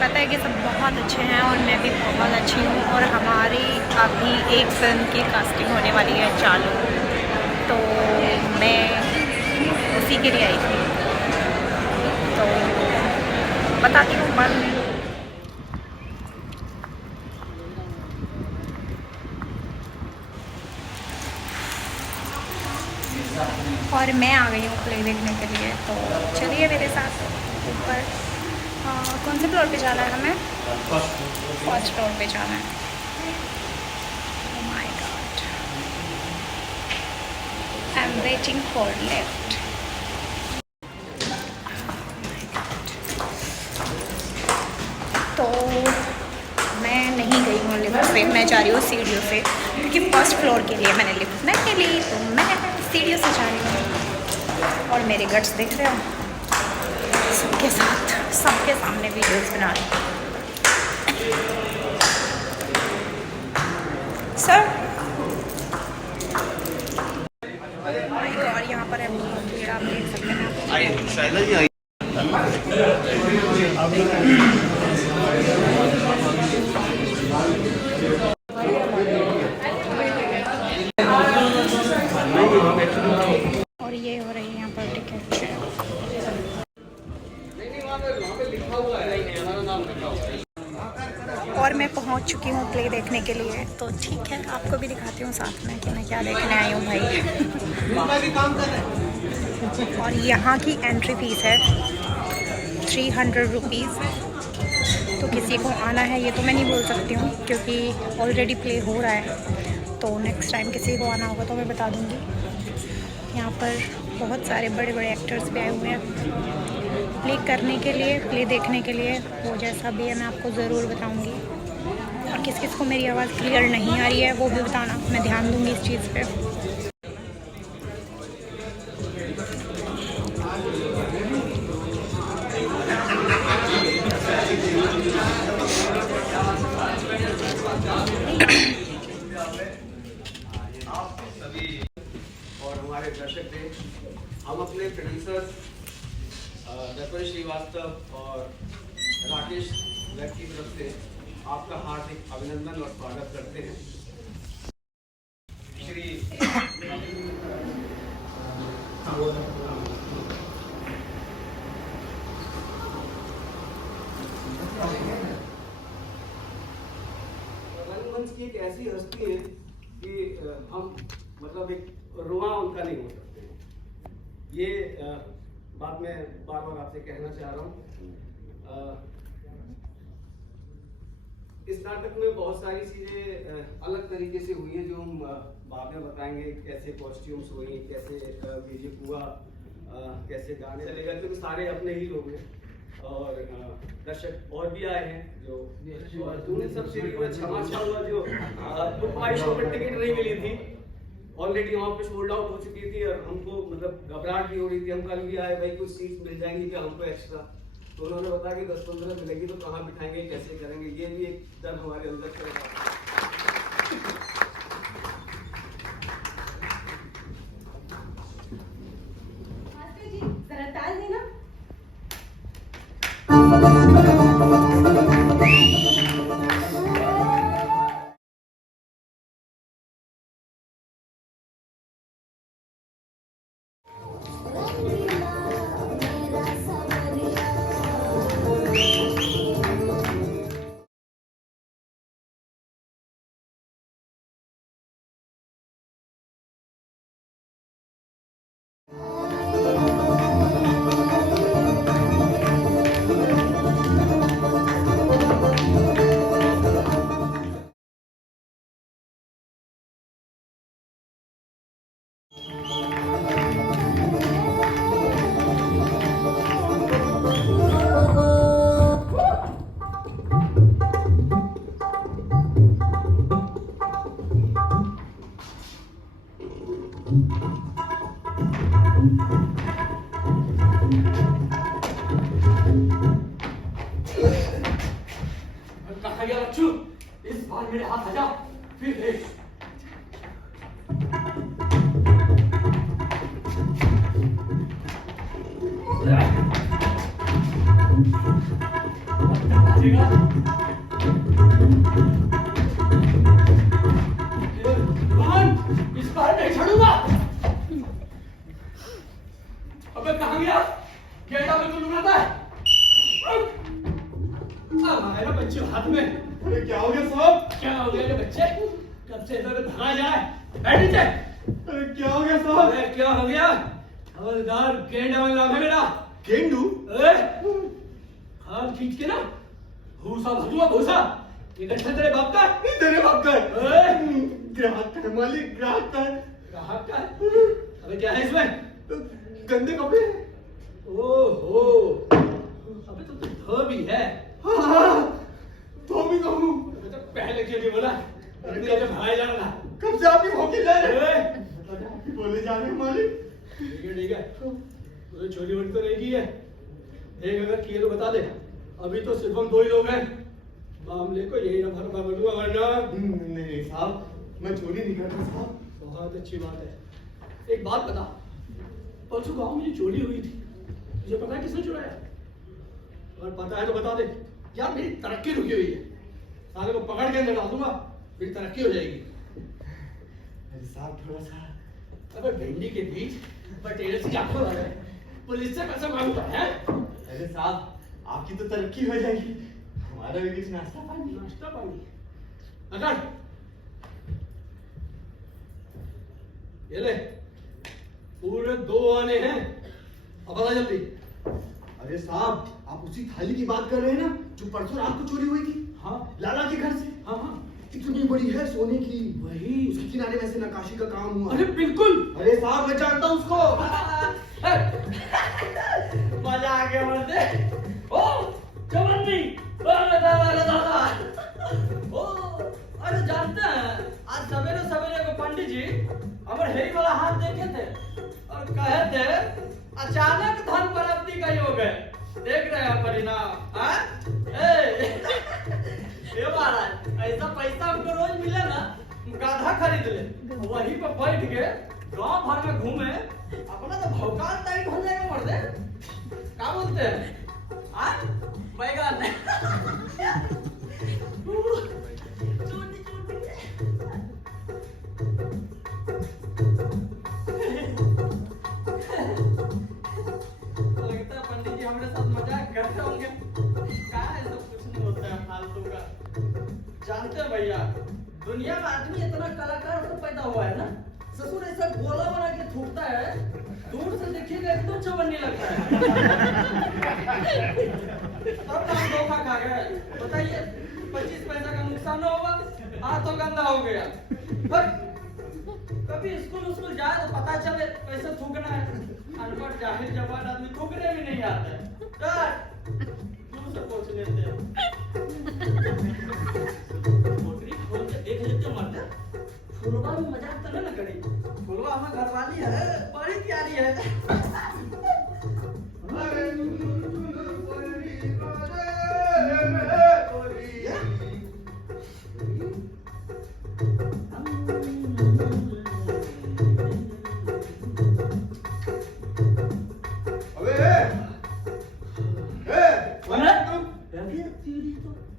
पता है कि सब बहुत अच्छे हैं और मैं भी बहुत अच्छी हूँ। और हमारी अभी एक फिल्म की कास्टिंग होने वाली है चालू, तो मैं उसी के लिए आई थी, तो बताती हूँ बाद में। और मैं आ गई हूँ प्ले देखने के लिए, तो चलिए मेरे साथ ऊपर। कौन से फ्लोर पे जाना है हमें? फर्स्ट फ्लोर पे जाना है। Oh my God, I'm waiting for lift. तो मैं नहीं गई हूँ लिफ्ट पे, मैं जा रही हूँ सीढ़ियों से, क्योंकि फर्स्ट फ्लोर के लिए मैंने लिफ्ट नहीं ली, तो मैं सीढ़ियों से जा रही हूँ। और मेरे गट्स देख रहे हो, सबके साथ सबके सामने वीडियोस बना रही हूँ। सर और यहाँ पर है भीड़, आप देख सकते हैं। और ये हो रही है यहाँ पर टिकट। और मैं पहुँच चुकी हूँ प्ले देखने के लिए, तो ठीक है आपको भी दिखाती हूँ साथ में कि मैं क्या देखने आई हूँ भाई। और यहाँ की एंट्री फीस है 300 रुपीज़। तो किसी को आना है ये तो मैं नहीं बोल सकती हूँ, क्योंकि ऑलरेडी प्ले हो रहा है, तो नेक्स्ट टाइम किसी को आना होगा तो मैं बता दूँगी। यहाँ पर बहुत सारे बड़े बड़े एक्टर्स भी आए हुए हैं प्ले करने के लिए, प्ले देखने के लिए। वो जैसा भी है मैं आपको ज़रूर बताऊँगी। और किस किस को मेरी आवाज़ क्लियर नहीं आ रही है वो भी बताना, मैं ध्यान दूँगी इस चीज़ पे। और हमारे दर्शक थे, हम अपने प्रोड्यूसर्स दर्पण श्रीवास्तव और राकेश वेब की तरफ से आपका हार्दिक अभिनंदन और स्वागत करते हैं। श्री रंगमंच की एक ऐसी हस्ती है कि हम मतलब एक रुआ उनका नहीं हो सकते हैं। ये बात मैं बार बार आपसे कहना चाह रहा हूँ। इस नाटक में बहुत सारी चीजें अलग तरीके से हुई हैं, जो हम बाद में बताएंगे। कैसे कॉस्ट्यूम्स हुई, कैसे म्यूजिक हुआ, कैसे गाने चलेगा, क्योंकि सारे अपने ही लोग हैं। और दर्शक और भी आए हैं जो तूने सब सीरीज में क्षमा हुआ, जो बुक माई शो में टिकट नहीं मिली थी, ऑलरेडी वहाँ पे सोल्ड आउट हो चुकी थी, और हमको मतलब घबराहट भी हो रही थी। हम कल भी आए, भाई कुछ सीट मिल जाएंगी क्या हमको एक्स्ट्रा, तो उन्होंने बताया कि 10-15 मिलेगी, तो कहाँ बिठाएंगे, कैसे करेंगे, ये भी एक डर हमारे अंदर चलेगा। जरा ताल देना। कहा गया बच्चू, इस बार मेरे हाथ आ जा, फिर देख। देखा भगवान, इस बार नहीं छोड़ूंगा। अबे कहाँ गया? गेटा में तो लुढ़ाता है। हमारे बच्चे हाथ में। अरे क्या हो गया साहब? क्या हो गया ये बच्चे? कब से इधर भगा जाए? बैठ नीचे। अरे क्या हो गया साहब? अरे क्या हो गया? हवलदार गेंडा वाला नाम है मेरा। गेंडू? खान खींच के ना भूसा भगुआ भूसा ये गठन तेरे बाप का है? तेरे बाप का है। ग्राहक का है मालिक, ग्राहक का है। ग्राहक का है? अबे क्या है इसमें? गंदे कपड़े। ओहो अबे तो धोबी है। हाँ, तो भी कहूँ। अबे तो पहले क्यों नहीं बोला? अरे तेरे भाई जा रहा। कब से आप ही भौंके जा रहे हैं? आप ही बोले जा रहे हैं मालिक। ठीक है तुझे छोटी मोटी तो नहीं की है। देख अगर किए तो बता दे। अभी तो सिर्फ हम दो ही लोग हैं। मामले को यही ना भरना बनूंगा वरना। नहीं साहब, मैं चोरी नहीं करता साहब। बहुत अच्छी बात है। एक बात बता, परसों गांव में जो चोरी हुई थी तुझे पता है किसने चुराया? अगर पता है तो बता दे। यार मेरी तरक्की रुकी हुई है। साले को पकड़ के अंदर डाल दूंगा, मेरी तरक्की हो जाएगी। अरे साहब थोड़ा सा। अबे भिंडी के बीच पटेल से क्या खोला है? पुलिस से कैसे मांगता है? अरे साहब आपकी तो तरक्की हो जाएगी, हमारा भी कुछ नाश्ता पानी। नाश्ता पानी अगर ये ले पूरे 2 आने हैं। अब बता जल्दी। अरे साहब आप उसी थाली की बात कर रहे हैं ना जो परसों रात को चोरी हुई थी? हाँ लाला के घर से। हाँ इतनी बड़ी है सोने की। वही उसके किनारे में से नक्काशी का काम हुआ। अरे बिल्कुल। अरे साहब मैं जानता हूँ उसको। मजा आ गया मर्दे। ओ चवन्नी अरे दादा ओ अरे जानते हैं आज सवेरे सवेरे को पंडित जी हमारे हेरी वाला हाथ देखे थे और कहे थे अचानक धन प्राप्ति का योग है। देख रहे हैं परिणाम। ये महाराज ऐसा पैसा हमको रोज मिले ना गाधा खरीद ले वहीं पर बैठ के गांव भर में घूमे अपना तो भौकाल टाइट हो जाएगा मर्दे। क्या बोलते हैं बैगन छोटी छोटी लगता है पंडित जी हमारे साथ मजाक करते होंगे। क्या ऐसा कुछ नहीं होता है फालतू का। जानते हैं भैया दुनिया में आदमी इतना कलाकार तो पैदा हुआ है ना। ससुर ऐसा गोला बना के थूकता है दूर से देखिएगा एकदम चवन्नी लगता है। तब ना हम धोखा खा गए। बताइए 25 पैसा का नुकसान होगा हाथ तो गंदा हो गया। पर कभी स्कूल जाए तो पता चले कैसे थूकना है। अनपढ़ जाहिल जवान आदमी थूकने भी नहीं आता है। दूर से पूछ लेते हैं। मोटरी खोल के देख लेते मरते। फुलवा में मजाक तो ना करी। फुलवा हमारे घरवाली है बड़ी प्यारी है।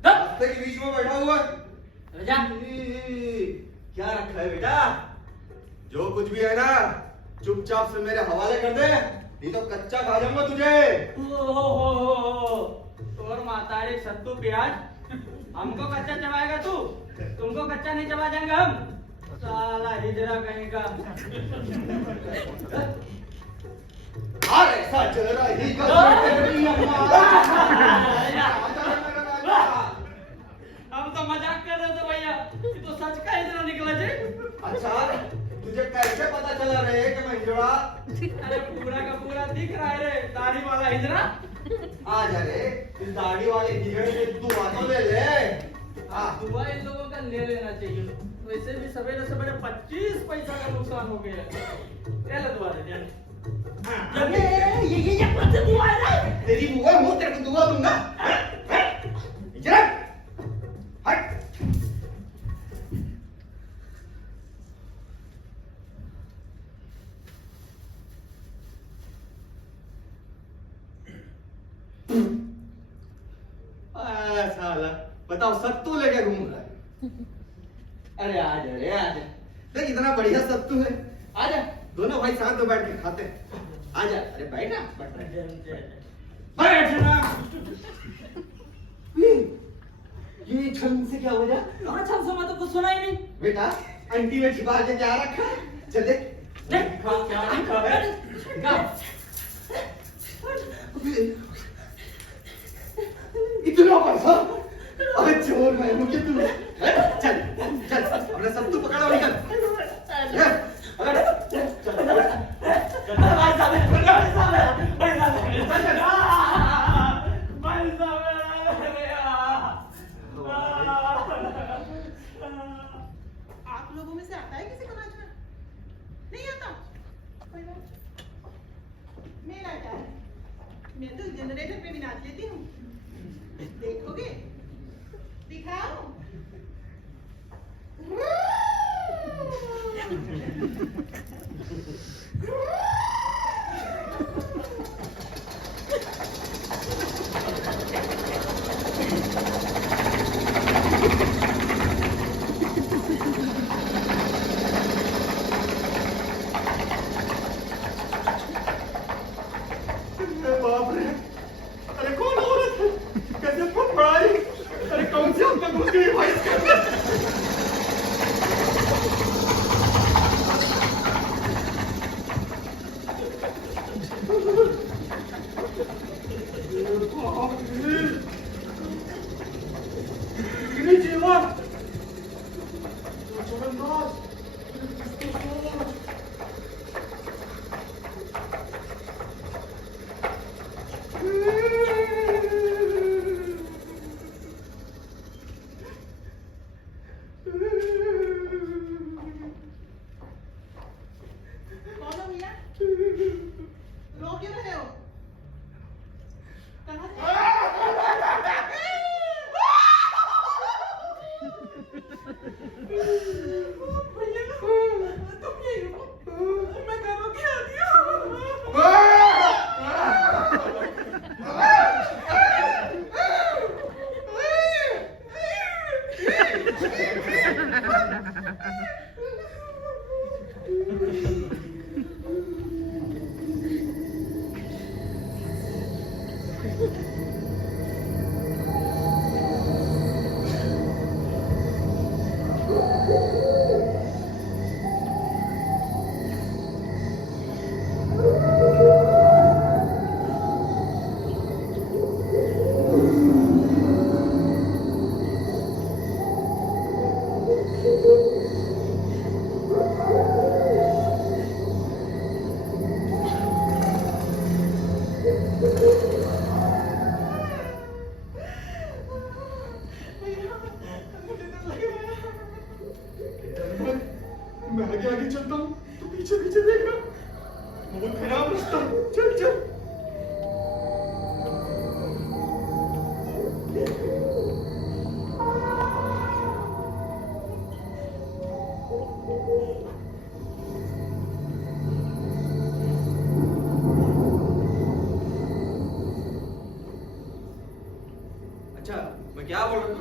रास्ते के बीच में बैठा हुआ क्या रखा है बेटा? जो कुछ भी है ना चुपचाप से मेरे हवाले कर दे, नहीं तो कच्चा खा जाऊंगा तुझे। और मातारी सत्तू प्याज हमको कच्चा चबाएगा तू? तुमको कच्चा नहीं चबा जाएंगे हम। साला हिजरा कहीं का। ऐसा चेहरा ही हम तो मजाक कर रहे थे भैया ये तो सच का हिजरा निकला जी। अच्छा तुझे कैसे पता चला रे कि मैं हिजड़ा? अरे पूरा का पूरा दिख रहा है रे दाढ़ी वाला हिजरा। आ जा रे इस दाढ़ी वाले हिजड़े से दुआ तो ले ले। दुआ इन लोगों का ले लेना चाहिए। वैसे भी सवेरे सवेरे 25 पैसा का नुकसान हो गया। ले ले दुआ दे ये दुआ है तेरी बुआ मुंह तेरे को दुआ दूंगा। हिजड़ा हट। साला, बताओ सत्तू लेके घूम रहा है। अरे आजा, देख इतना बढ़िया सत्तू है, आजा दोनों भाई साथ में बैठ के खाते हैं। आजा, अरे बैठना बैठना। ये छल से क्या हो गया? कहाँ छल से, मैं तो कुछ सुना ही नहीं। बेटा आंटी में छिपा के क्या रखा है? चल देख देख क्या रखा है? इतना पैसा? अरे चोर मैं मुझे तू चल अपना सत्तू पकड़ा और निकल। आप लोगों में से आता है किसी को नाचना? नहीं आता? कोई बात। मेरा क्या है? मैं तो जनरेटर पे भी नाच लेती हूँ। देखोगे? दिखाओ। बाप रे, अरे कौन औरत है? कैसे फड़फड़ाई? अरे कौन सी आत्मा घुस गई भाई इसके अंदर? बाप रे, कितनी जीवन! चमनदास, किसको सोच? कौन हो भैया? रो क्यों रहे हो? कहाँ से? भैया, तुम यहीं रुको। मैं घरों की आती हूँ। मैं आगे आगे चलता हूँ, तू पीछे पीछे देखना। बहुत खराब रास्ता है, चल चल। अच्छा, मैं क्या बोल रहा हूँ?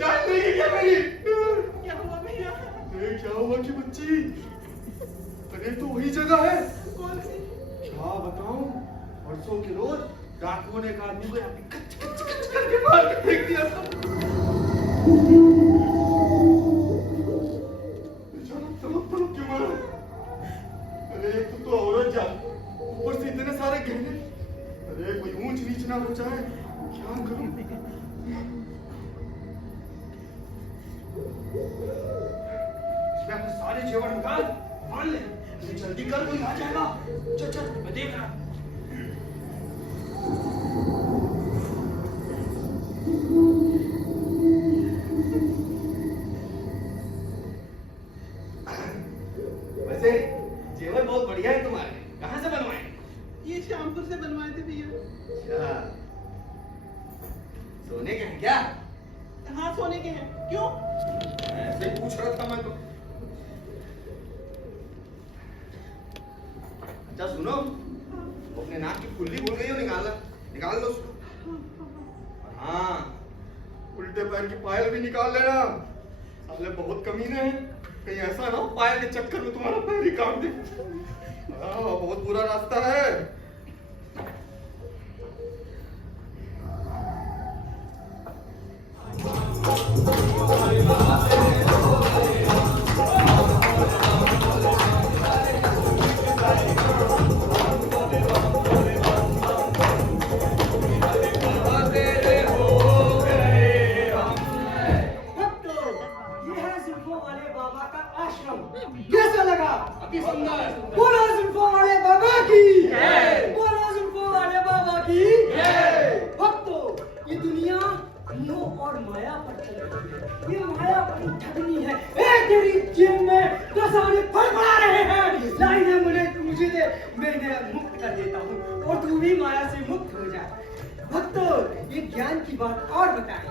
जान नहीं क्या मेरी? क्या हुआ भैया? अरे क्या हुआ कि बच्ची? अरे तो वही जगह है। कौन सी? क्या बताऊं? परसों के रोज डाकुओं ने एक आदमी को यहाँ पे कच कच कच करके मार के फेंक दिया था। बेचारा तड़प तड़प के मरा। अरे एक तो औरत जान, ऊपर से इतने सारे गहने। अरे कोई ऊंच नीच ना हो जाए, क्या करूं? इसमें अपने सारे जेवर निकाल, मान ले। ये जल्दी कर, कोई आ जाएगा। चल चल, मैं देख रहा हूं। वैसे जेवर बहुत बढ़िया है तुम्हारे, कहाँ से बनवाए? ये श्यामपुर से बनवाए थे भैया। अच्छा, सोने के हैं क्या? हाँ, सोने के हैं। क्यों? ऐसे ही पूछ रहा था मैं तो। अच्छा सुनो, वो अपने नाक की फुल्ली भूल गई हो निकालना, निकाल लो उसको। और हाँ, उल्टे पैर की पायल भी निकाल लेना, साले बहुत कमीने हैं, कहीं ऐसा ना हो पायल के चक्कर में तुम्हारा पैर ही काट दे। हाँ, बहुत बुरा रास्ता है। कैसा लगा? अति सुंदर। बोलो जुल्फों वाले बाबा की, बोलो जुल्फों वाले बाबा की। भक्तों, ये दुनिया मोह और माया पर चल रही है, ये माया बड़ी ठगनी है। तेरी जेब में खजाने फड़फड़ा रहे हैं, लाइनें मुझे दे, मैं इन्हें मुक्त कर देता हूँ और तू भी माया से मुक्त हो जा। भक्तों, ये ज्ञान की बात और बताएं,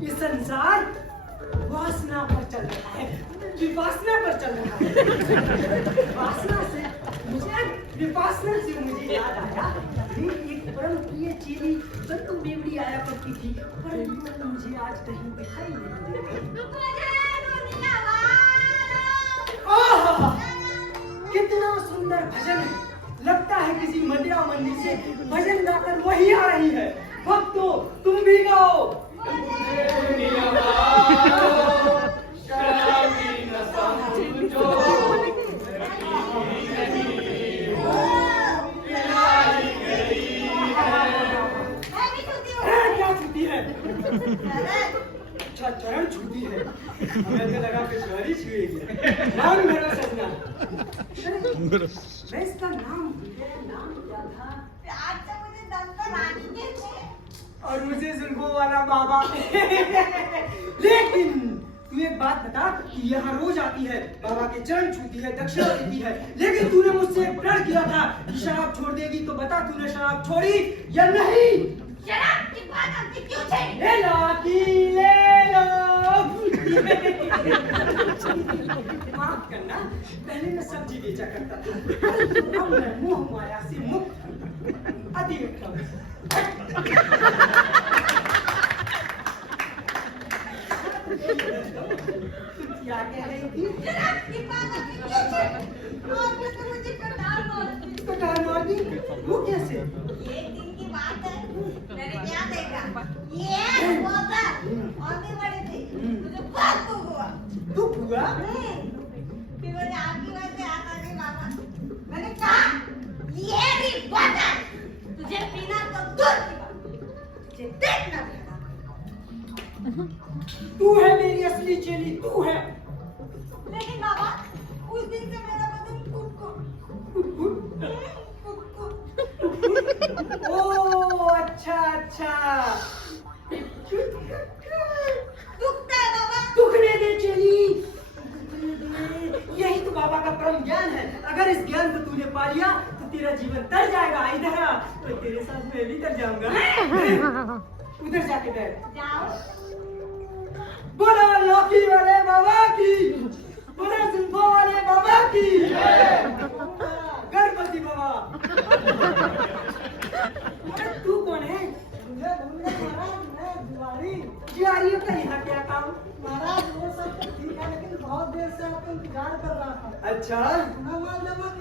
ये संसार वासना पर चल रहा है, विपासना पर चल रहा है। वासना से मुझे, विपासना से मुझे याद आया, मेरी एक परम प्रिय चेली बंतु बेवड़ी आया करती थी, पर मुझे आज कहीं दिखाई नहीं दे रही। आहा, कितना सुंदर भजन है, लगता है किसी मंदिरा मंदिर से भजन गाकर वही आ रही है। भक्तों, तुम भी गाओ। अच्छा, चरण छूती है, हमें तो लगा कि चोरी छुएगी। नाम मेरा सजना, मैं इसका नाम क्या था? आज से मुझे दम तो रानी के थे। और मुझे जुल्फों वाला बाबा। लेकिन तू एक बात बता कि यहाँ रोज आती है, बाबा के चरण छूती है, दक्षिणा देती है, लेकिन तूने मुझसे प्रण किया था कि शराब छोड़ देगी, तो बता तूने शराब छोड़ी या नहीं? शराब की बात हमसे क्यों छेड़ी? ले लो की ले लो। माफ करना, पहले मैं सब्जी बेचा करता था, अब मैं मोह माया से मुक्त। अति उत्तम। क्या कह रही थी? शराब की बात हमसे क्यों छेड़ी? आपने तो मुझे कटार मार दी। कटार मार दी? वो कैसे? ये दिन की बात है, मैंने क्या देखा? ये पौधा आगे बढ़े थे, मुझे बहुत दुख हुआ। दुख हुआ? फिर मैंने आपकी वजह से हाथ आगे मारा। मैंने कहा, ये भी बात है, तुझे पीना तो दूर की बात, तुझे देखना भी है। तू है मेरी असली चेली, तू है। लेकिन बाबा, उस दिन से मेरा बदन ओह, अच्छा अच्छा। दुखता है बाबा। दुखने दे चेली, यही तो बाबा का परम ज्ञान है। अगर इस ज्ञान को तूने पा लिया तो तेरा जीवन तर जाएगा। इधर आ, तो तेरे साथ मैं भी तर जाऊंगा। उधर जाके बैठ। जाओ। बोलो लौकी वाले बाबा की, बोलो जुल्फों वाले बाबा की, गणपति बाबा। अरे तू कौन है? जिवारियों का यहाँ क्या काम? महाराज वो सब तो ठीक है, लेकिन बहुत देर से आपका इंतजार कर रहा था। अच्छा,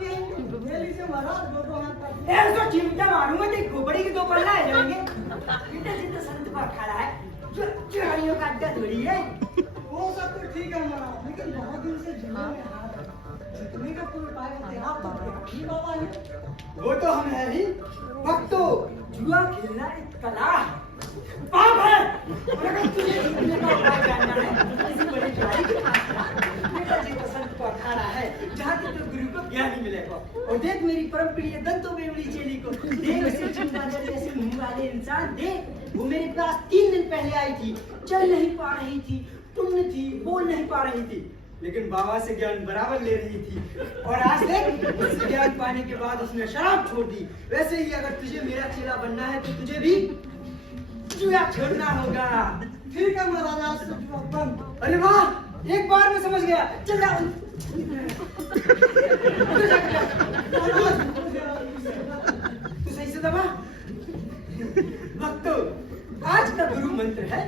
ये लीजिए महाराज, दो हाथ पर। ऐसा चिमटा मारूंगा तो खोपड़ी के दो पल्ला आ जाएंगे। बेटा जी तो संत पर खड़ा है, जिवारियों का अड्डा थोड़ी है। वो सब तो ठीक है महाराज, लेकिन बहुत दिन से जुए में हाथ जितने का कोई उपाय होते आप तो ही बाबा है। वो तो हम है ही। भक्तों, जुआ खेलना एक कला है, पाप है। और अगर तुझे जीतने का उपाय जानना है, किसी बड़े खिलाड़ी के पास जा। बेटा जी तो संत को अखाड़ा है, जहाँ तक तो गुरु को ज्ञान ही मिलेगा। और देख मेरी परम प्रिय दंतो बेवड़ी चेली को, देख उसे चिंता जैसे मुंह वाले इंसान, देख वो मेरे पास 3 दिन पहले आई थी, चल नहीं पा रही थी, टुन्न थी, बोल नहीं पा रही थी, लेकिन बाबा से ज्ञान बराबर ले रही थी। और आज देख, उस ज्ञान पाने के बाद उसने शराब छोड़ दी। वैसे ही अगर तुझे मेरा चेला बनना है तो तुझे भी जुआ छोड़ना होगा। ठीक है महाराज, आज से जुआ बंद। अरे वाह, एक बार में समझ गया। चल जा। से दबा। भक्तों, आज का गुरु मंत्र है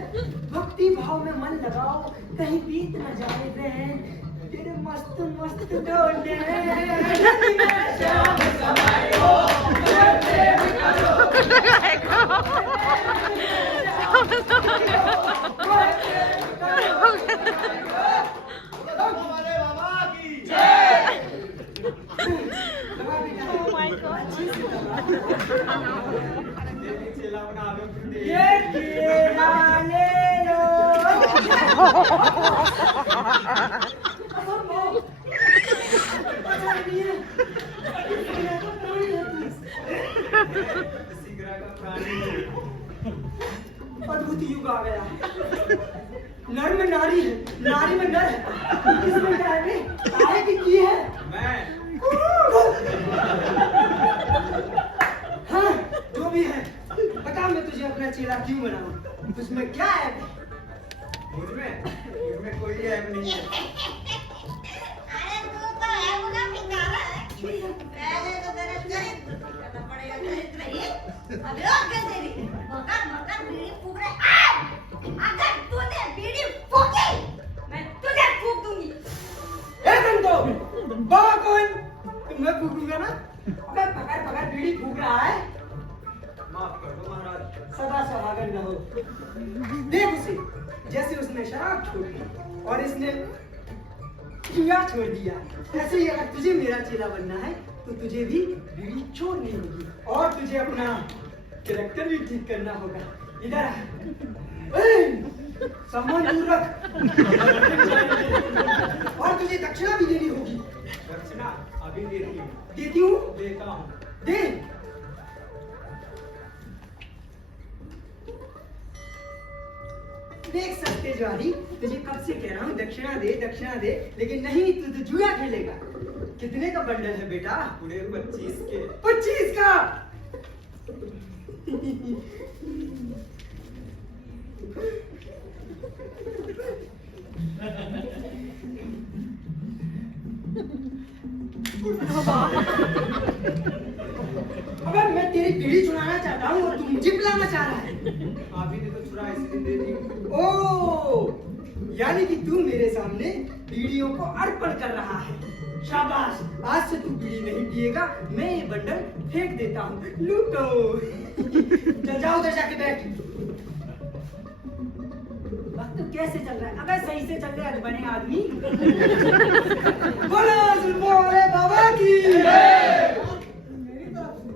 भक्ति भाव में मन लगाओ, कहीं बीत न जाए रैन तेरे मस्त मस्त डोले। शाम समय हो ये केला ले लो। अद्भुत युग आ गया। नर में नारी है, नारी में नर है। इसमें क्या है? काहे की है? हाँ, जो भी है बता, मैं तुझे अपना चेला क्यों बनाऊं? उसमें क्या है? मुझमें कोई ऐप नहीं है। अरे तू तो है वो ना भिखारा है। पहले तो तेरा चरित्र ठीक करना पड़ेगा, चरित्र ही। अभी और कैसे नहीं? मकर मकर बीड़ी फूक रहे। अगर तूने बीड़ी फूकी, मैं तुझे फूक दूंगी। बाबा कौन? तो मैं फूकूंगा ना। अगर पकड़ पकड़ बीड़ी फूक रहा है, माफ कर दो महाराज, सदा सहागन न हो। देख उसे, जैसे उसने शराब छोड़ दी और इसने जुआ छोड़ दिया, ऐसे ही अगर तुझे मेरा चेला बनना है तो तुझे भी बीड़ी छोड़नी होगी और तुझे अपना कैरेक्टर भी ठीक करना होगा। इधर आ। सम्मान दूर रख। और तुझे दक्षिणा भी देनी होगी। दक्षिणा अभी देती हूँ। देता हूँ। दे। देख सकते ज्वारी, तुझे कब से कह रहा हूँ दक्षिणा दे, लेकिन नहीं, तू तो जुआ खेलेगा। कितने का बंडल है बेटा? पूरे 25 के। 25 का। अबे मैं तेरी बीड़ी चुराना चाहता हूँ और तू मुझे पिलाना चाह रहा है। अभी ने तो चुरा इसलिए दे दी। ओ, यानी कि तू मेरे सामने बीड़ियों को अर्पण कर रहा है। शाबाश, आज से तू बीड़ी नहीं पिएगा, मैं ये बंडल फेंक देता हूँ। लूटो। चल जाओ उधर जाके बैठ। वक्त कैसे चल रहा है? अबे सही से चल रहा है बने आदमी। बोलो जुल्फों बाबा की।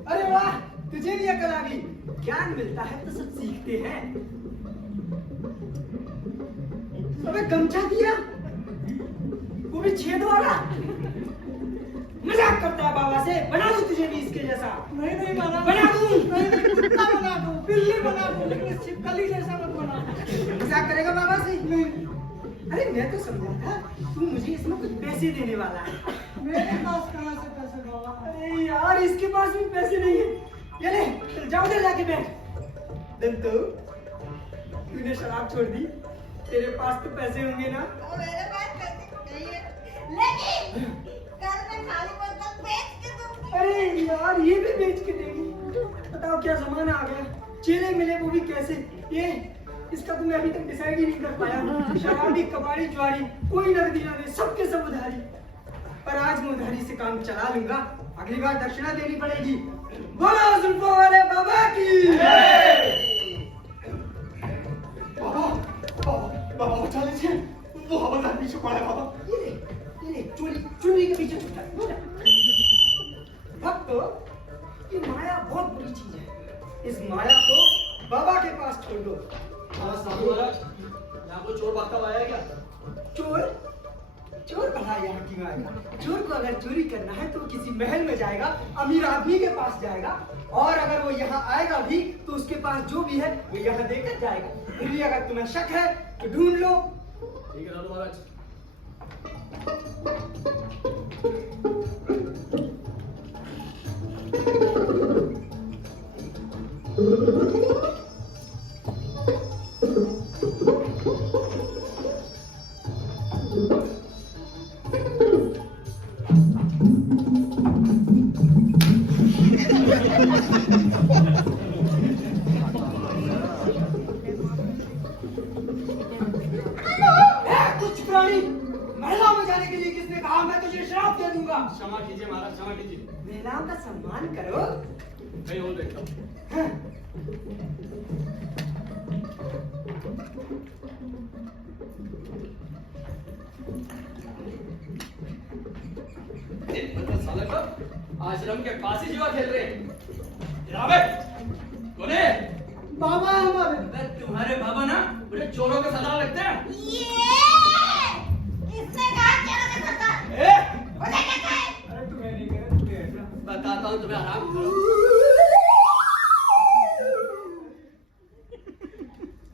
अरे वाह, तुझे भी अकल आ गई। ज्ञान मिलता है तो सब सीखते हैं। अबे गमछा दिया, वो भी छेद वाला। मजाक करता है बाबा से। बना दूं तुझे भी इसके जैसा? नहीं बना दूं। नहीं, कुत्ता बना दो, बिल्ली बना दो, लेकिन इस छिपकली जैसा मत बना। मजाक करेगा बाबा से? नहीं। अरे मैं तो समझा था तू मुझे इसमें कुछ पैसे देने वाला है। मेरे पास कहाँ से पैसे बाबा? अरे यार, इसके पास भी पैसे नहीं है। ये ले, चल जाओ उधर जाके बैठ। दंतो, तूने शराब छोड़ दी, तेरे पास तो पैसे होंगे ना? तो मेरे पास पैसे नहीं है, लेकिन कल मैं खाली बोतल बेच के दूंगी। अरे यार, ये भी बेच के देगी? बताओ क्या जमाना आ गया। चेले मिले वो भी कैसे? ये इसका तो मैं अभी तक डिसाइड ही नहीं कर पाया। शराबी, कबाड़ी, ज्वारी, कोई नगदी ना दे, सबके सब उधारी। पर आज मैं उधारी से काम चला लूंगा, अगली बार दक्षिणा देनी पड़ेगी। बोलो जुल्फों वाले बाबा की। बाबा बचा लीजिए, वो हवलदार पीछे पड़ा है बाबा। ये ले, चुनरी के पीछे छुपा है। भक्तो, ये माया बहुत बुरी चीज है। इस माया को बाबा के पास छोड़ दो। साधु महाराज, यहाँ कोई चोर भागता हुआ आया क्या? चोर भला यहाँ क्यों आएगा? चोर को अगर चोरी करना है तो किसी महल में जाएगा, अमीर आदमी के पास जाएगा, और अगर वो यहाँ आएगा भी तो उसके पास जो भी है वो यहाँ देकर जाएगा। फिर भी अगर तुम्हें शक है तो ढूंढ लो। ठीक है साधु महाराज। कुछ प्राणी महिला में जाने के लिए किसने कहा? मैं तुझे श्राप दे दूंगा। क्षमा कीजिए महाराज, क्षमा कीजिए। महिलाओं का सम्मान करो। मैं और देखता हूँ। हाँ। साले सब आश्रम के पास ही जुआ खेल रहे हैं। कौन है? बाबा हमारे। अबे तुम्हारे बाबा ना बड़े चोरों के सरदार लगते हैं। किसने कहा चोरों के सरदार? ए! मुझे कहता है? अरे तुम्हें नहीं कह रहा, तुम्हें ऐसा। बताता हूँ तुम्हें, आराम करो।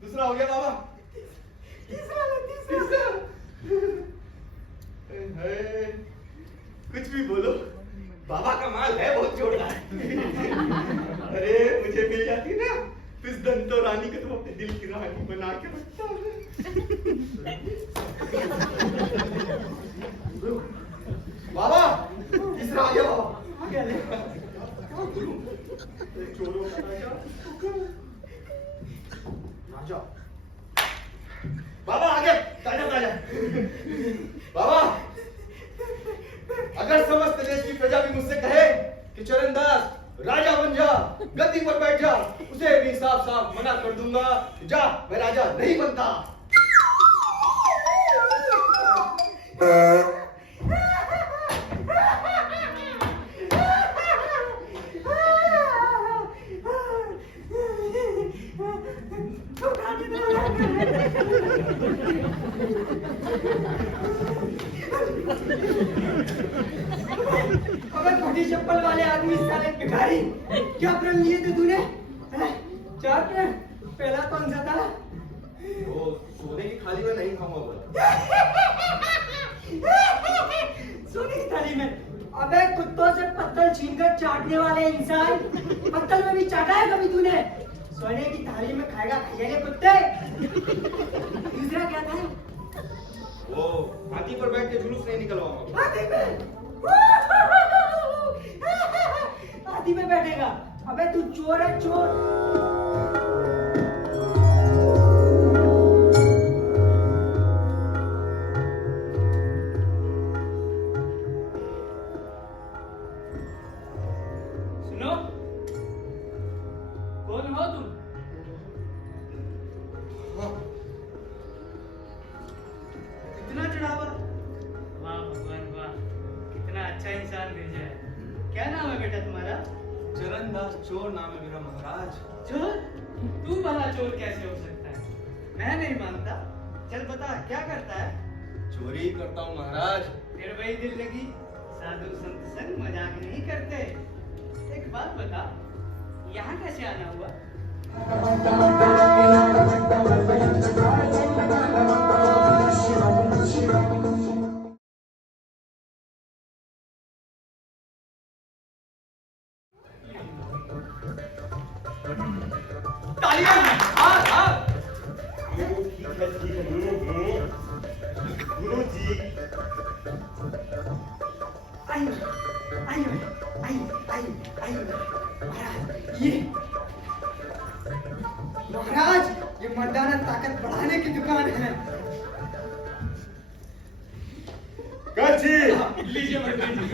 दूसरा हो गया बाबा। तीसरा। कुछ भी बोलो, बाबा का माल है बहुत जोरदार। अरे मुझे मिल जाती ना इस दंतो रानी को, तुम अपने दिल की रानी बना के रखता। बाबा तीसरा आ गया बाबा। आ गया ले। चोरों का राजा। बाबा आ गया, ताजा। बाबा अगर समस्त देश की प्रजा भी मुझसे कहे कि चरणदास राजा बन जा, गद्दी पर बैठ जा, उसे भी साफ साफ मना कर दूंगा, जा मैं राजा नहीं बनता। अबे फटी चप्पल वाले आदमी, साले भिखारी, क्या प्रण लिए थे तूने? चार प्रण? पहला कौन सा था? वो सोने की थाली में नहीं खाऊंगा बोला। सोने की थाली में? अबे कुत्तों से पत्तल छीनकर चाटने वाले इंसान, पत्तल में भी चाटा है कभी तूने? सोने की थाली में खाएगा खाएगा कुत्ते। दूसरा क्या था? वो हाथी पर बैठ के जुलूस नहीं निकलवाऊंगा। हाथी में? हाथी में बैठेगा? अबे तू चोर है, चोर। सुनो, कौन हो तुम? इतना चढ़ावा? वाह भगवान वाह, कितना अच्छा इंसान भेजा है। क्या नाम है बेटा तुम्हारा? चरणदास चोर नाम है मेरा महाराज। चोर? तू भला चोर कैसे हो सकता है? मैं नहीं मानता। चल बता क्या करता है? चोरी करता हूँ महाराज। फिर वही दिल लगी, साधु संत संग मजाक नहीं करते। एक बात बता, यहाँ कैसे आना हुआ? तालियां! हाँ। गुरु जी महाराज, ये मर्दाना ताकत बढ़ाने की दुकान है। जी लीजिए मंत्री जी।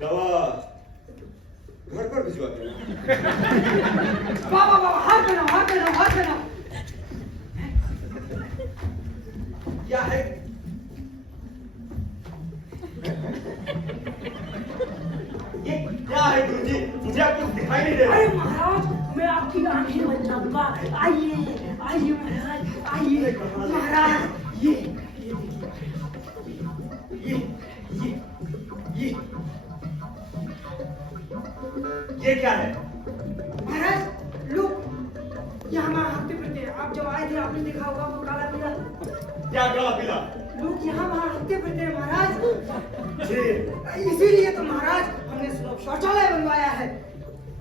दवा घर पर भिजवा देना। बाबा हाथ बनाओ। क्या है? ये क्या है गुरुजी? मुझे आप कुछ दिखाई नहीं दे रहा। अरे महाराज, मैं आपकी आंखें बन जाऊंगा। आइए महाराज, ये क्या है? महाराज लोग ये हमारा हफ्ते फिरते हैं। आप जब आए थे आपने देखा होगा वो काला पीला। क्या काला पीला? लोग यहाँ वहाँ हफ्ते फिरते हैं महाराज। जी इसीलिए तो महाराज हमने शौचालय बनवाया है।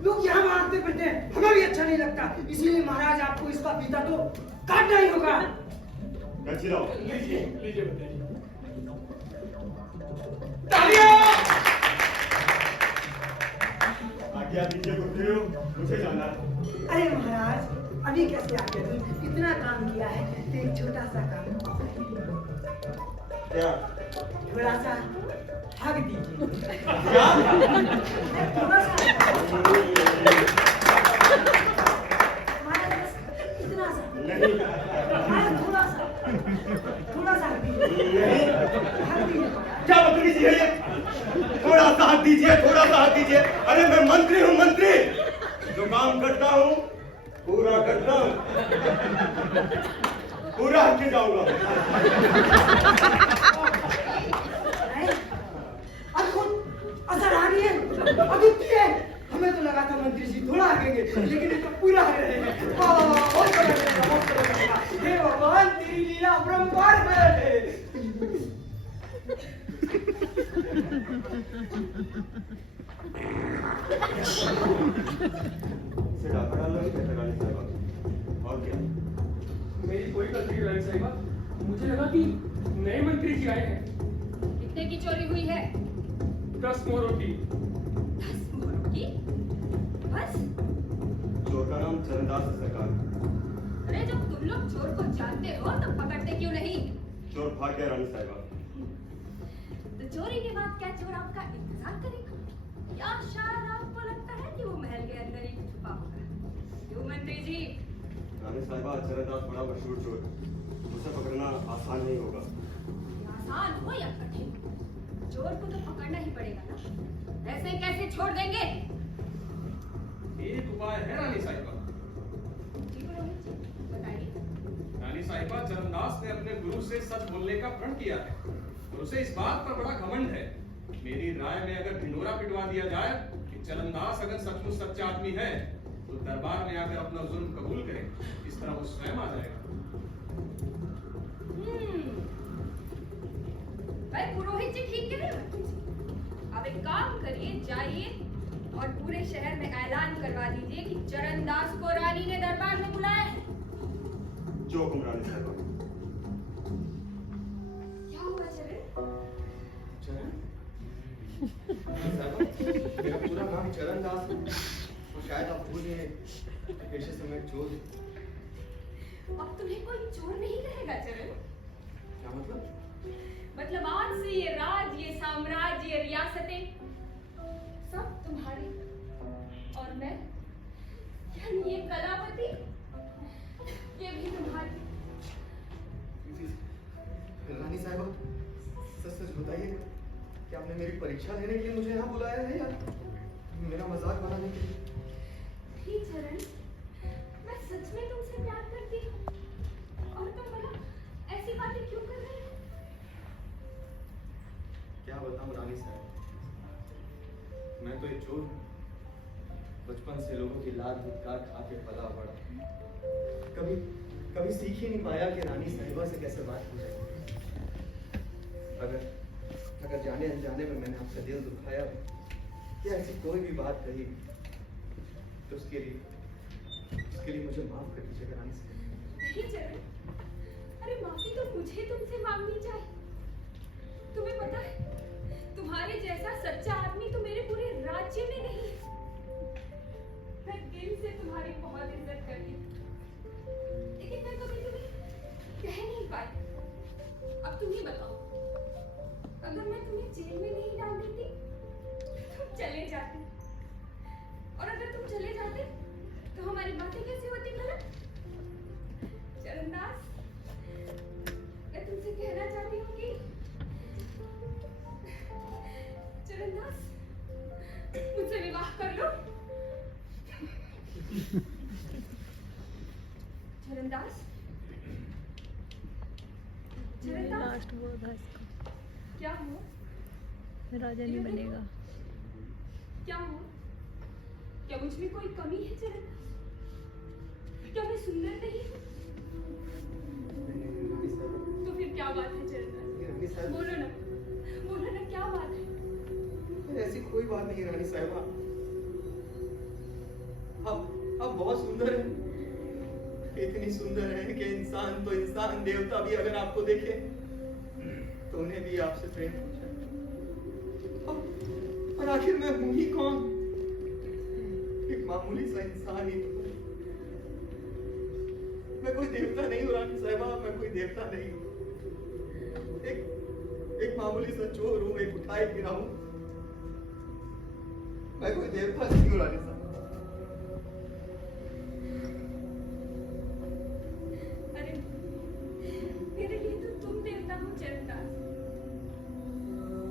लोग यहाँ वहाँ हफ्ते फिरते हैं, हमें भी अच्छा नहीं लगता। इसीलिए महाराज आपको इसका पीता तो काटना ही होगा। अच्छी रहो। लीजिए लीजिए बताइए। आज्ञा दीजिए गुरुदेव, मुझे जाना है। अरे महाराज, अभी कैसे आ गए? इतना काम किया है तो एक छोटा सा काम क्या? थोड़ा सा हक दीजिए। क्या? थोड़ा सा महाराज, बस इतना सा नहीं महाराज, थोड़ा सा हक दीजिए। हक दीजिए महाराज। क्या बदतमीजी है ये? थोड़ा सा हाथ दीजिए, थोड़ा सा हाथ दीजिए। अरे मैं मंत्री हूँ, मंत्री। जो काम करता हूँ पूरा करता हूँ, पूरा हक जाऊंगा। असर आ रही है, अद्वितीय है। हमें तो लगा था मंत्री जी थोड़ा आगेंगे, लेकिन ये तो पूरा आगे रहेंगे। बहुत बड़ा रहेगा, बहुत बड़ा रहेगा। हे भगवान, तेरी लीला अपरंपार है। इसे डाका डालना ही कहता रानी साहब। और क्या? मेरी कोई गलती नहीं रानी साहिबा, मुझे लगा कि नए मंत्री जी आए हैं। कितने की चोरी हुई है? 10 मोरोटी। 10 मोरोटी? बस? चोर का नाम चरणदास है सरकार। अरे जब तुम लोग चोर को जानते हो तो पकड़ते क्यों नहीं? चोर भाग गया रानी साहिबा। तो चोरी के बाद क्या चोर आपका इंतजार करेगा? या शायद आपको लगता है कि वो महल के अंदर ही छुपा होगा? क्यों मंत्री जी? रानी साहिबा, चरणदास बड़ा मशहूर चोर है, उसे पकड़ना आसान नहीं होगा। आसान हो या कठिन, चोर को तो पकड़ना ही पड़ेगा ना। ऐसे कैसे छोड़ देंगे? एक उपाय है रानी साहिबा। जी पुरोहित जी, बताइए। रानी साहिबा, चरणदास ने अपने गुरु से सच बोलने का प्रण किया है और उसे इस बात पर बड़ा घमंड है। मेरी राय में अगर ढिंडोरा पिटवा दिया जाए कि चरणदास अगर सचमुच सच्चा आदमी है तो दरबार में आकर अपना जुर्म कबूल करे, इस तरह वो स्वयं आ जाएगा। भाई पुरोहित जी ठीक कह रहे हो मंत्री जी। अब एक काम करिए, जाइए और पूरे शहर में ऐलान करवा दीजिए कि चरणदास को रानी ने दरबार में बुलाया है। जो हुक्म रानी साहिबा। क्या हुआ चरण? मेरा पूरा नाम चरणदास है। तो शायद आप भूल गए, पेशे से मैं चोर हूं। अब तुम्हें कोई चोर नहीं कहेगा चरण। क्या मतलब? मतलब आज से ये राज, ये साम्राज्य, ये रियासतें सब तुम्हारी, और मैं यानी ये कलावती, ये भी तुम्हारी। रानी साहिबा, सच सच बताइए कि आपने मेरी परीक्षा लेने के लिए मुझे यहाँ बुलाया है या मेरा मजाक बनाने के लिए? नहीं चरण, मैं सच में तुमसे प्यार करती हूँ और तुम भला ऐसी बातें क्यों कर रहे हो? क्या बताऊं रानी साहब, मैं तो एक चोर हूं। बचपन से लोगों की लात धुतकार खा के पला पड़ा। कभी सीख ही नहीं पाया कि रानी साहिबा से कैसे बात की जाए। अगर जाने अनजाने में मैंने आपका दिल दुखाया या ऐसी कोई भी बात कही तो उसके लिए मुझे माफ कर दीजिएगा रानी साहिबा। नहीं चरण, अरे माफी तो मुझे तुमसे मांगनी चाहिए। तुम्हें पता है, तुम्हारे जैसा सच्चा आदमी तो मेरे पूरे राज्य में नहीं है। मैं दिल से तुम्हारी बहुत इज्जत करती हूँ, लेकिन मैं कभी तुम्हें कह नहीं पाई। अब तुम ही बताओ, अगर मैं तुम्हें जेल में नहीं डाल देती, तुम चले जाते, और अगर तुम चले जाते तो हमारी बातें कैसी होती भला? चरणदास, मैं तुमसे कहना चाहती हूँ कि चरणदास, मुझसे विवाह कर लो। चरणदास, चरणदास, लास्ट वो था इसका, क्या हुआ? राजा नहीं बनेगा। क्या हुआ? क्या मुझ में कोई कमी है चरणदास? क्या मैं सुंदर नहीं हूँ? तो फिर क्या बात है चरणदास? बोलो ना, क्या बात है? ऐसी कोई बात नहीं है रानी साहिबा। आप बहुत सुंदर हैं, इतनी सुंदर है कि इंसान तो इंसान, देवता भी अगर आपको देखे तो उन्हें भी आपसे प्रेम हो जाए। और आखिर मैं हूं ही कौन? एक मामूली सा इंसान ही तो। मैं कोई देवता नहीं हूँ रानी साहिबा, मैं कोई देवता नहीं हूँ। एक मामूली सा चोर हूँ, एक उठाए गिरा हूँ। मैं कोई देवता नहीं हूँ रानी साहिबा। अरे मेरे लिए तो तुम देवता हो चरणदास।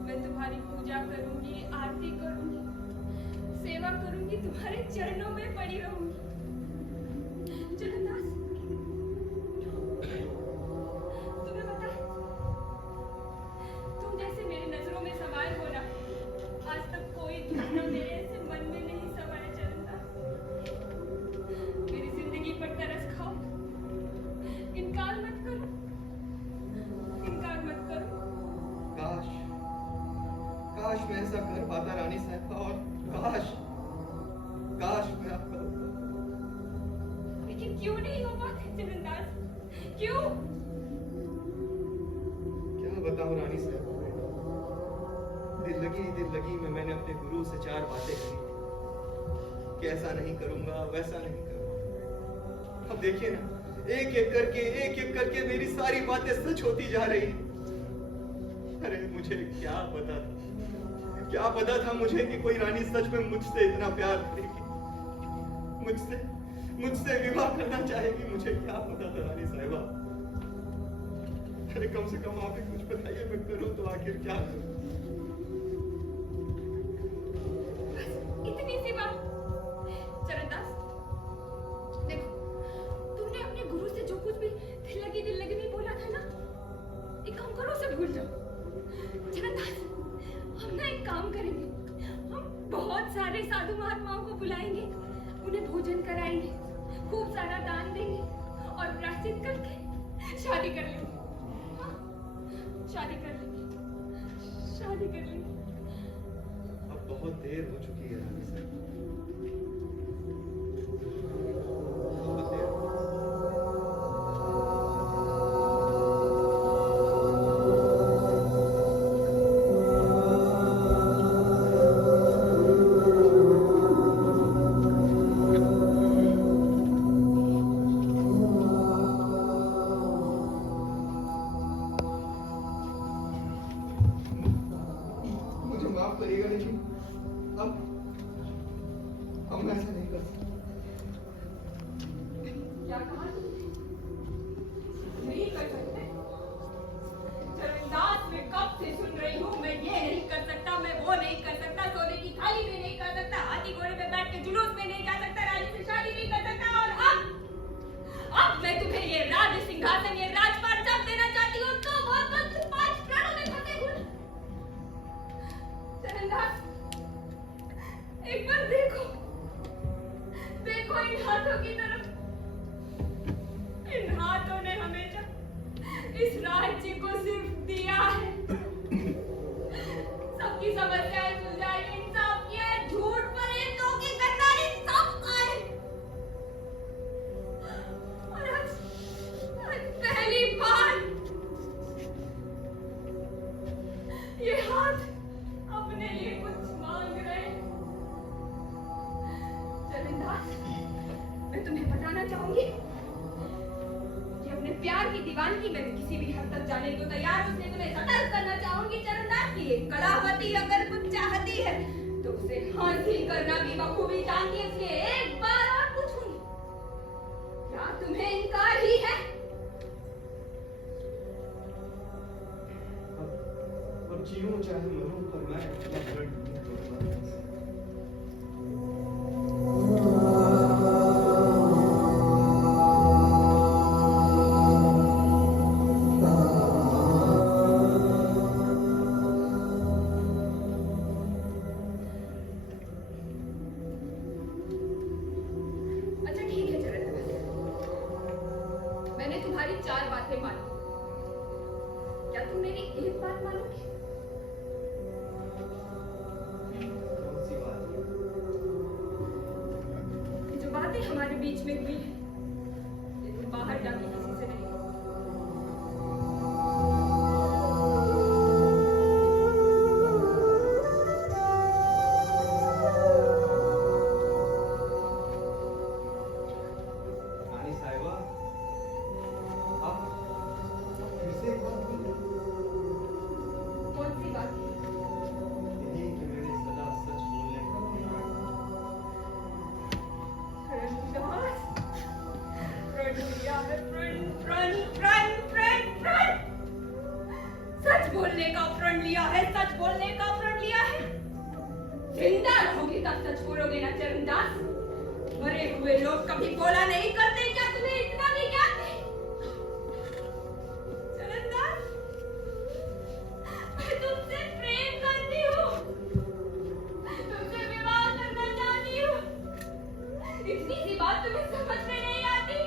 मैं तुम्हारी पूजा करूंगी, आरती करूंगी, सेवा करूंगी, तुम्हारे चरणों में पड़ी रहूंगी। चरणदास, तुम्हें पता है, तुम जैसे मेरी नजरों में समाये हो ना, आज तक कोई दूसरा मेरे ऐसे मन में नहीं समाया। चरणदास, मेरी जिंदगी पर तरस खाओ, इनकार मत करो, इनकार मत करो। काश मैं ऐसा कर पाता रानी साहिबा, और काश मैं आपका होता। लेकिन क्यों नहीं हो पाते चरणदास? क्यों? क्या बताऊं रानी साहिबा, दिल लगी में मैंने अपने गुरु से 4 बातें कही कि ऐसा नहीं करूंगा, वैसा नहीं करूंगा। अब देखिए ना, एक एक करके मेरी सारी बातें सच होती जा रही हैं। अरे मुझे क्या पता था मुझे कि कोई रानी सच में मुझसे इतना प्यार करेगी, मुझसे विवाह करना चाहेगी। मुझे क्या पता था रानी साहिबा। अरे कम से कम आप ही कुछ बताइए, मैं करूं तो आखिर क्या करूं? इतनी सी बात। चरणदास, देखो, तुमने अपने गुरु से जो कुछ भी दिल लगी में बोला था ना, एक काम करो, उसे भूल जाओ। चरणदास, हम ना एक काम करेंगे, हम बहुत सारे साधु महात्माओं को बुलाएंगे, उन्हें भोजन कराएंगे, खूब सारा दान देंगे और प्रायश्चित करके शादी कर लेंगे। हाँ, शादी कर लेंगे। अब बहुत देर हो चुकी है रानी साहिबा, बहुत देर। मुझे माफ करिएगा, लेकिन अब मैं ऐसा नहीं कर सकता। क्या कहा तुमने? नहीं कर सकते? चरणदास, मैं कब से सुन रही हूँ, मैं ये नहीं कर सकता, मैं वो नहीं कर सकता, सोने की थाली में नहीं कर सकता, हाथी घोड़े पे बैठ के जुलूस में नहीं जा सकता, रानी से शादी नहीं कर सकता। और अब मैं तुम्हें ये राज सिंहासन, ये राजपाट जब देना चाहती हूँ तो वो तुम 5 प्राणों में फंसे हुए। चरणदास, एक बार देखो इन हाथों की तरफ। इन हाथों ने हमेशा इस राज्य को सिर्फ दिया है, सबकी समस्याएं सुलझाई, इंसाफ किया है, झूठ पर एक दो की गद्दारी सब खाए। और आज पहली बार ये हाथ अपने लिए कुछ मांग रहे हैं। चरणदास, मैं तुम्हें बताना चाहूंगी कि अपने प्यार की दीवानगी में किसी भी हद तक जाने को तैयार हूं। इसलिए तुम्हें सतर्क करना चाहूंगी चरणदास की ये कलावती अगर कुछ चाहती है तो उसे हासिल करना भी बखूबी जानती है। इसलिए एक बार और पूछूंगी, क्या तुम्हें इनकार ही है? अब जीऊं चाहे मरूं, पर मैं अपना प्रण नहीं तोड़ूंगा। अच्छा ठीक है चरणदास, मैंने तुम्हारी 4 बातें मानी, क्या तुम मेरी एक बात मानोगे? कौन सी बात है? जो बातें हमारे बीच में हुई है, ये बिना की किसी से नहीं। रानी साहिबा, आप फिर से एक बात बोलिए। कौन सी बात? यही कि मैंने सदा सच बोलने का सच बोलने का प्रण लिया है, सच बोलने का प्रण लिया है। जिंदा रहोगे तब सच बोलोगे ना चरणदास। मरे हुए लोग कभी बोला नहीं करते, क्या तुम्हें इतना भी ज्ञान नहीं? चरणदास, मैं तुमसे प्रेम करती हूँ, तुमसे विवाह करना चाहती हूँ। इतनी सी बात तुम्हें समझ में नहीं आती?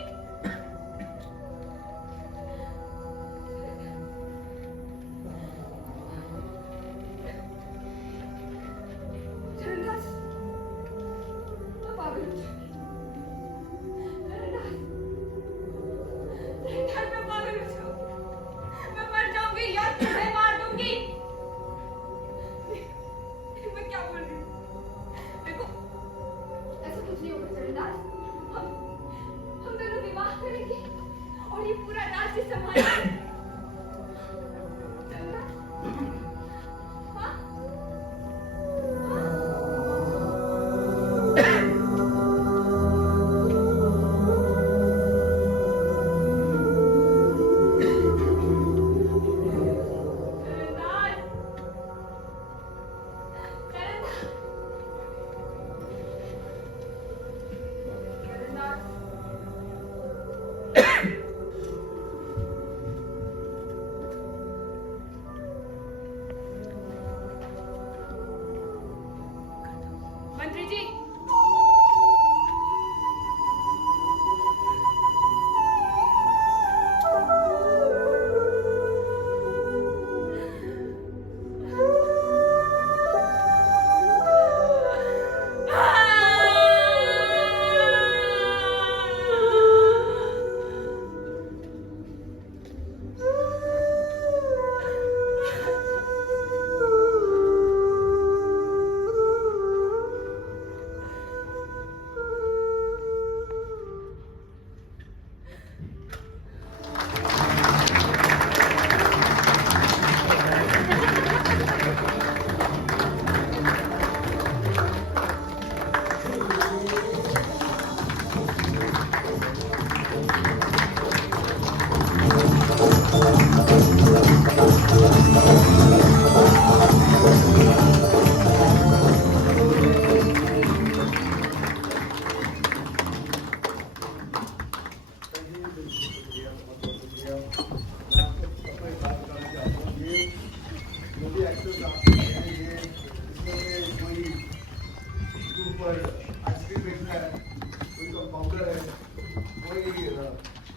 चरणदास, मैं पागल हो जाऊंगी। चरणदास, चरणदास, मैं पागल हो जाऊंगी। मैं मर जाऊंगी या तुम्हें मार दूंगी। मैं क्या बोल रही हूँ? देखो, ऐसा कुछ नहीं होगा चरणदास। हम दोनों विवाह करेंगे और ये पूरा राज्य संभालेंगे। चरणदास, हाँ? चरणदास, चरणदास, मंत्री जी,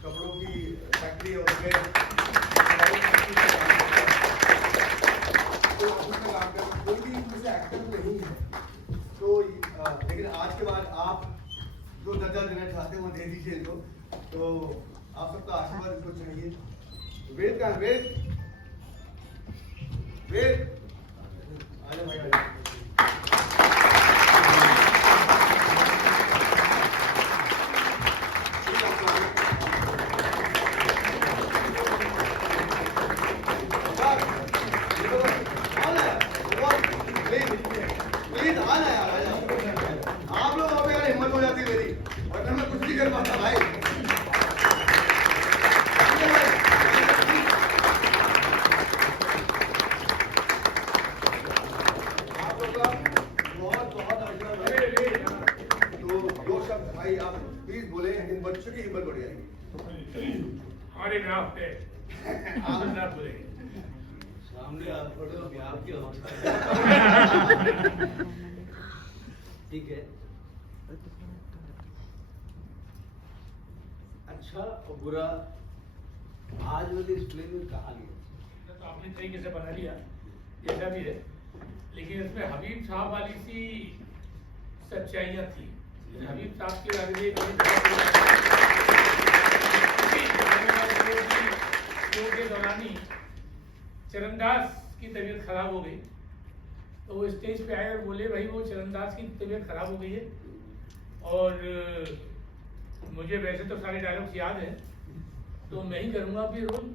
कपड़ों की फैक्ट्री है उसमें तो ऑफिस में काम करना कोई भी मुझसे एक्टर नहीं है तो लेकिन आज के बाद आप जो दर्जा देना चाहते हैं वो दे दीजिए इनको तो आप सबका आशीर्वाद इसको चाहिए वेद का वेद वेद आजा भाई आजा आप लोग अगर हिम्मत हो जाती मेरी वरना मैं कुछ नहीं कर पाता भाई आप लोग का बहुत बहुत आशीर्वाद है तो दो शब्द भाई आप प्लीज बोले इन बच्चों की हिम्मत बढ़ जाएगी हमारे ग्राफ पे आप ना बोले सामने आप पढ़ो अभी आपके होता ठीक है अच्छा और बुरा आज वाली इस प्ले में कहा गया तो आपने तरीके से बना लिया जैसा भी है लेकिन इसमें हबीब साहब वाली सी सच्चाइयाँ थी हबीब साहब की शो के दौरान ही चरणदास की तबीयत खराब हो गई, तो वो स्टेज पे आए और बोले भाई वो चरणदास की तबीयत खराब हो गई है, और मुझे वैसे तो सारे डायलॉग्स याद हैं, तो मैं ही करूँगा अभी रोल,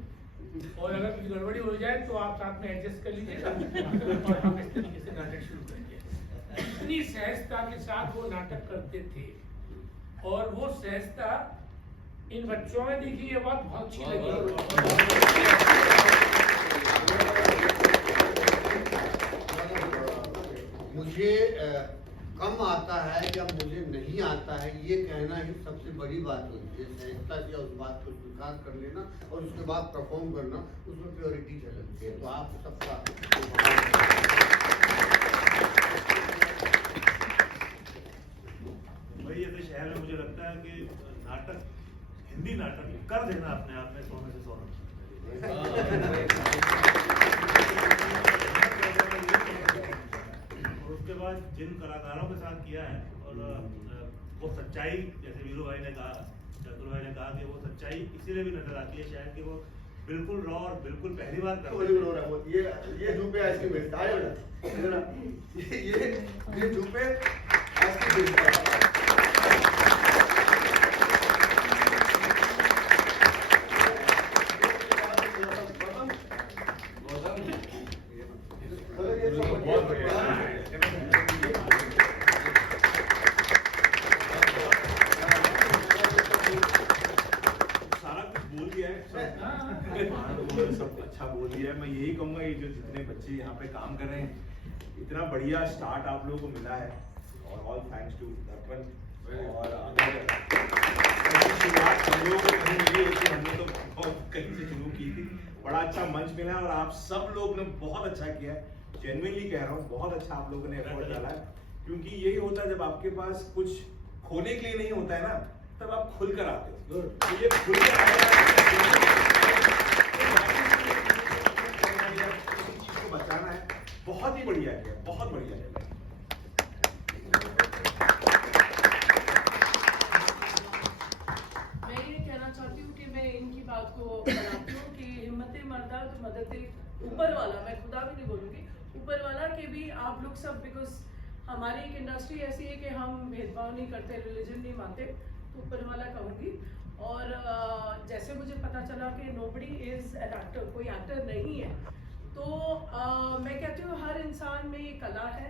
और अगर कुछ गड़बड़ी हो जाए तो आप साथ में एडजस्ट कर लीजिएगा और हम इस तरीके से नाटक शुरू करेंगे। इतनी सहजता के साथ वो नाटक करते थे, और वो सहजता इन बच्चों में देखी, ये बात बहुत अच्छी लगी। मुझे कम आता है या मुझे नहीं आता है ये कहना ही सबसे बड़ी बात होती है। सहजता से उस बात को स्वीकार कर लेना और उसके बाद परफॉर्म करना, उसमें प्योरिटी झलकती है। तो आप सबका भाई ऐसे शहर में मुझे लगता है कि नाटक, हिंदी नाटक कर देना अपने आप में 100 में से 100 नंबर। और उसके बाद जिन कलाकारों के साथ किया है, और वो सच्चाई, जैसे वीरू भाई ने कहा, चतुर भाई ने कहा कि वो सच्चाई इसीलिए भी नजर आती है शायद कि वो बिल्कुल रॉ और बिल्कुल पहली बार कर रहे हैं। ये धूपे आइसक्रीम बेचता है ये धूपे आइसक्रीम बेचता है। सब अच्छा बोल दिया है। मैं यही कहूँगा ये जो जितने बच्चे यहाँ पे काम कर रहे हैं, इतना बढ़िया स्टार्ट आप लोगों को मिला है, और ऑल थैंक्स टू दर्पण। और अगर शुरुआत हम लोगों को कहीं मिली होती, हमने तो बहुत कहीं से शुरू की थी, बड़ा अच्छा मंच मिला है और आप सब लोग ने बहुत अच्छा किया है। जेन्युइनली कह रहा हूँ, बहुत अच्छा आप लोगों ने एफर्ट डाला है, क्योंकि यही होता है जब आपके पास कुछ खोने के लिए नहीं होता है ना, तब आप खुलकर आते हो। तो ये खुलकर बचाना है, बहुत ही बढ़िया है, बहुत बढ़िया है। मैं ये कहना चाहती हूँ कि मैं इनकी बात को बनाती हूँ कि हिम्मत मर्दा तो मदद ऊपर वाला, मैं खुदा भी नहीं बोलूँगी, ऊपर वाला के भी आप लोग सब, बिकॉज हमारी एक इंडस्ट्री ऐसी है कि हम भेदभाव नहीं करते, रिलीजन नहीं मानते, तो ऊपर वाला कहूँगी। और जैसे मुझे पता चला कि नोबडी इज़ एन एक्टर, कोई एक्टर नहीं है, तो मैं कहती हूँ हर इंसान में ये कला है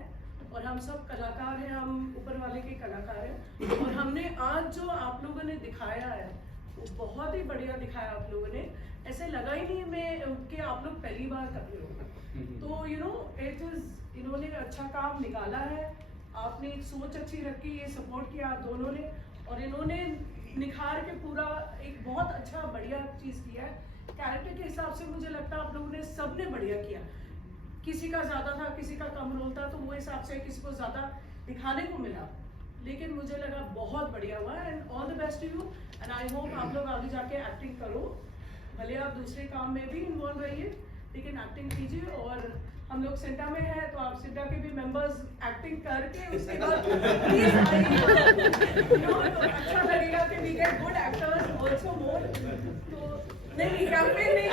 और हम सब कलाकार हैं, हम ऊपर वाले के कलाकार हैं। और हमने आज जो आप लोगों ने दिखाया है वो बहुत ही बढ़िया दिखाया आप लोगों ने, ऐसे लगा ही नहीं मैं कि आप लोग पहली बार कर रहे हो। तो यू नो इट इज़, इन्होंने अच्छा काम निकाला है, आपने एक सोच अच्छी रखी, ये सपोर्ट किया आप दोनों ने, और इन्होंने निखार के पूरा एक बहुत अच्छा बढ़िया चीज़ किया है। कैरेक्टर के हिसाब से मुझे लगता है आप लोगों ने सब ने बढ़िया किया, किसी का ज़्यादा था, किसी का कम रोल था, तो वो हिसाब से किसी को ज़्यादा दिखाने को मिला, लेकिन मुझे लगा बहुत बढ़िया हुआ। And all the best to you, and I hope आप लोग आगे जाके एक्टिंग करो, भले आप दूसरे काम में भी इन्वॉल्व रहिए, लेकिन एक्टिंग कीजिए। और हम लोग सिंटा में है, तो आप सिंटा के भी मेंबर्स एक्टिंग करके उसके बाद प्लीज आइए, तो अच्छा लगेगा कि we get good actors also more. तो नहीं कैंपेन नहीं